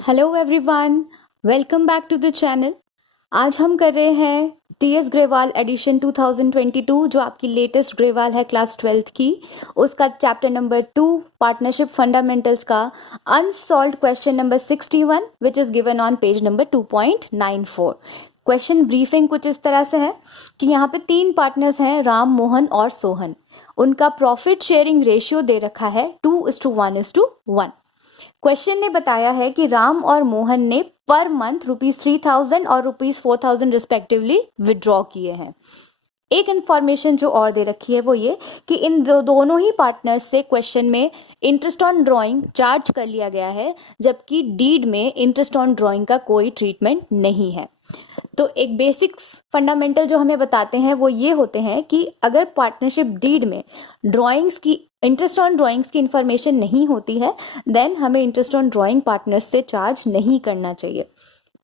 Hello everyone, welcome back to the channel. आज हम कर रहे हैं टीएस ग्रेवाल एडिशन 2022 जो आपकी लेटेस्ट ग्रेवाल है क्लास 12th की, उसका चैप्टर नंबर 2 पार्टनरशिप फंडामेंटल्स का unsolved question number 61 which is given on page number 2.94। Question briefing कुछ इस तरह से है कि यहाँ पे 3 पार्टनर्स हैं, राम, मोहन और सोहन। उनका प्रॉफिट शेयरिंग रेशियो दे रखा है 2:1:1। क्वेश्चन ने बताया है कि राम और मोहन ने पर मंथ ₹3000 और ₹4000 रिस्पेक्टिवली विड्रॉ किए हैं। एक इंफॉर्मेशन जो और दे रखी है वो ये कि इन दोनों ही पार्टनर्स से क्वेश्चन में इंटरेस्ट ऑन ड्राइंग चार्ज कर लिया गया है, जबकि डीड में इंटरेस्ट ऑन ड्राइंग का कोई ट्रीटमेंट नहीं है। तो एक बेसिक्स फंडामेंटल जो हमें बताते हैं वो ये होते हैं कि अगर पार्टनरशिप डीड में ड्राइंग्स की इंटरेस्ट ऑन ड्राइंग्स की इंफॉर्मेशन नहीं होती है देन हमें इंटरेस्ट ऑन ड्राइंग पार्टनर्स से चार्ज नहीं करना चाहिए।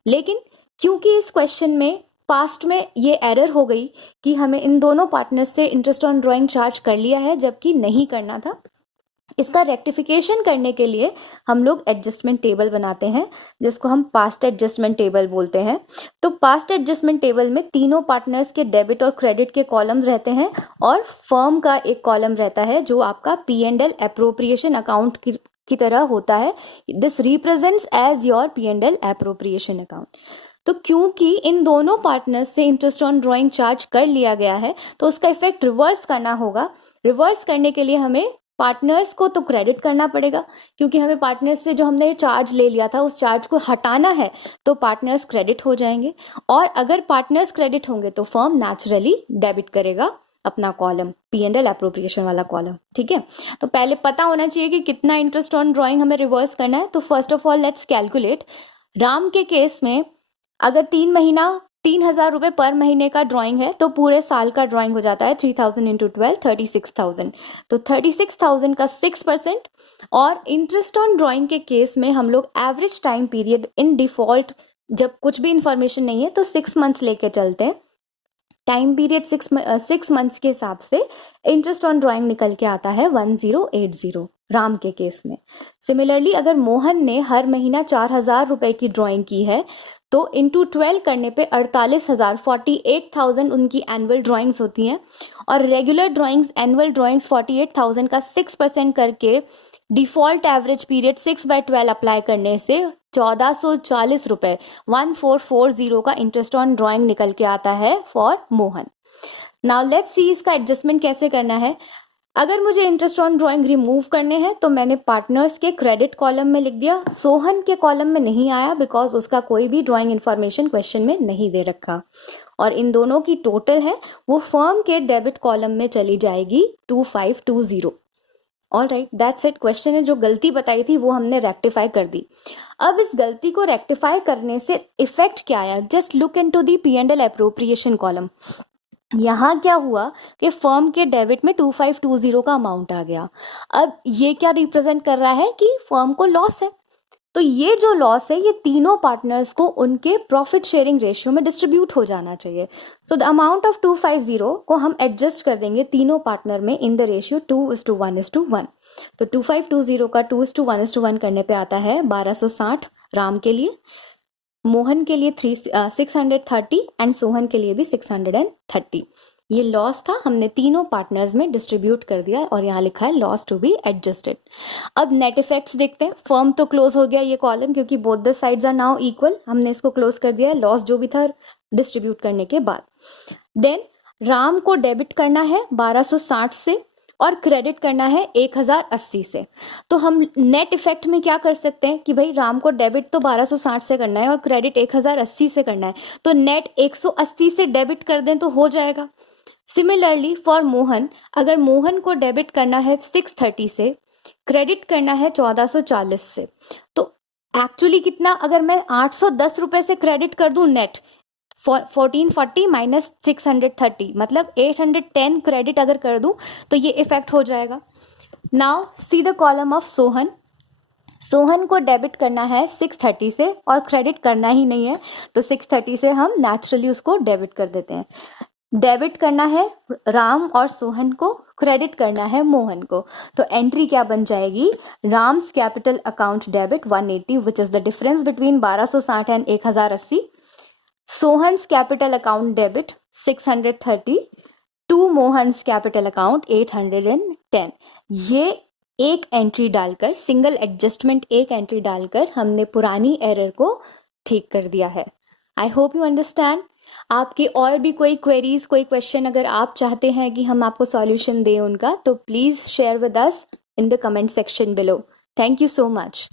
लेकिन क्योंकि इस क्वेश्चन में पास्ट में ये एरर हो गई कि हमें इन दोनों पार्टनर्स से इंटरेस्ट ऑन ड्राइंग चार्ज कर लिया है जबकि नहीं करना था, इसका रेक्टिफिकेशन करने के लिए हम लोग एडजस्टमेंट टेबल बनाते हैं जिसको हम पास्ट एडजस्टमेंट टेबल बोलते हैं। तो पास्ट एडजस्टमेंट टेबल में तीनों पार्टनर्स के डेबिट और क्रेडिट के कॉलम्स रहते हैं और फर्म का एक कॉलम रहता है जो आपका P&L अप्रोप्रिएशन अकाउंट की तरह होता है। This represents as your P&L appropriation account. तो क्योंकि इन दोनों पार्टनर्स से इंटरेस्ट ऑन ड्राइंग चार्ज कर लिया गया है तो उसका इफेक्ट रिवर्स करना होगा। रिवर्स करने के लिए हमें पार्टनर्स को तो क्रेडिट करना पड़ेगा, क्योंकि हमें पार्टनर्स से जो हमने चार्ज ले लिया था उस चार्ज को हटाना है, तो पार्टनर्स क्रेडिट हो जाएंगे। और अगर पार्टनर्स क्रेडिट होंगे तो फर्म नेचुरली डेबिट करेगा अपना कॉलम, P&L अप्रोप्रिएशन वाला कॉलम। ठीक है, तो पहले पता होना चाहिए कि कितना इंटरेस्ट ऑन ड्राइंग हमें रिवर्स करना है। तो first of all let's calculate. Ram के केस में अगर 3,000 रुपए पर महीने का ड्राइंग है तो पूरे साल का ड्राइंग हो जाता है 3000 इंटू 12 36,000। तो 36,000 का 6%। और इंटरेस्ट ऑन ड्राइंग के केस में हम लोग average time period in default, जब कुछ भी इंफॉर्मेशन नहीं है तो 6 मंथ्स लेके चलते हैं। टाइम पीरियड 6 मंथ्स के हिसाब से इंटरेस्ट ऑन ड्राइंग निकल के आता है 1080 राम के केस में। सिमिलरली अगर मोहन ने हर महीना 4,000 रुपए की ड्राइंग की है तो इंटू 12 करने पे 48,000 उनकी एनुअल ड्राइंग्स होती हैं। और रेगुलर ड्राइंग्स एनुअल ड्राइंग्स 48,000 का 6% करके डिफॉल्ट एवरेज पीरियड 6/12 अप्लाई करने से 1,440 रुपए 1440 का इंटरेस्ट ऑन ड्राइंग निकल के आता है for Mohan. Now let's see इसका एडजस्टमेंट कैसे करना है। अगर मुझे इंटरेस्ट ऑन ड्राइंग रिमूव करने हैं तो मैंने पार्टनर्स के क्रेडिट कॉलम में लिख दिया, सोहन के कॉलम में नहीं आया बिकॉज उसका कोई भी ड्राइंग इंफॉर्मेशन क्वेश्चन में नहीं दे रखा। और इन दोनों की टोटल है वो फर्म के डेबिट कॉलम में चली जाएगी 2520। All right, that's it. Question ने जो गलती बताई थी वो हमने रेक्टिफाई कर दी। अब इस गलती को रेक्टिफाई करने से इफेक्ट क्या आया, just look into the P&L appropriation column. यहाँ क्या हुआ कि फर्म के डेबिट में 2520 का अमाउंट आ गया। अब ये क्या रिप्रेजेंट कर रहा है कि फर्म को लॉस है। तो ये जो लॉस है ये तीनों पार्टनर्स को उनके प्रॉफिट शेयरिंग रेशियो में डिस्ट्रीब्यूट हो जाना चाहिए। सो द अमाउंट ऑफ 250 को हम एडजस्ट कर देंगे तीनों पार्टनर में इन द रेशियो 2:1:1। तो 2520 का 2:1:1 करने पे आता है 1260 राम के लिए, मोहन के लिए 630 एंड सोहन के लिए भी 630। ये लॉस था, हमने तीनों पार्टनर्स में डिस्ट्रीब्यूट कर दिया और यहाँ लिखा है लॉस टू बी एडजस्टेड। अब नेट इफेक्ट्स देखते हैं। फर्म तो क्लोज हो गया ये कॉलम क्योंकि both the sides are now equal, हमने इसको क्लोज कर दिया है लॉस जो भी था डिस्ट्रीब्यूट करने के बाद। देन राम को डेबिट करना है 1260 से और क्रेडिट करना है 1080 से। तो हम नेट इफेक्ट में क्या कर सकते हैं कि भाई राम को डेबिट तो 1260 से करना है और क्रेडिट 1080 से करना है, तो नेट 180 से डेबिट कर दें तो हो जाएगा। सिमिलरली फॉर मोहन, अगर मोहन को डेबिट करना है 630 से, क्रेडिट करना है 1440 से, तो एक्चुअली कितना, अगर मैं 810 रुपए से क्रेडिट कर दूं नेट 1440 माइनस 630 मतलब 810 क्रेडिट अगर कर दूं तो ये इफेक्ट हो जाएगा। Now see the column of Sohan. Sohan को डेबिट करना है 630 से और क्रेडिट करना ही नहीं है, तो 630 से हम नेचुरली उसको डेबिट कर देते हैं। डेबिट करना है राम और सोहन को, क्रेडिट करना है मोहन को। तो एंट्री क्या बन जाएगी, Ram's capital account debit 180 which is the difference between 1260 and 1080। Sohan's capital account debit 630 to Mohan's capital account 810। ये एक एंट्री डालकर, सिंगल एडजस्टमेंट एक एंट्री डालकर हमने पुरानी एरर को ठीक कर दिया है। I hope you understand. आपके और भी कोई क्वेरीज, कोई क्वेश्चन अगर आप चाहते हैं कि हम आपको सॉल्यूशन दें उनका, तो please share with us in the comment section below. Thank you so much.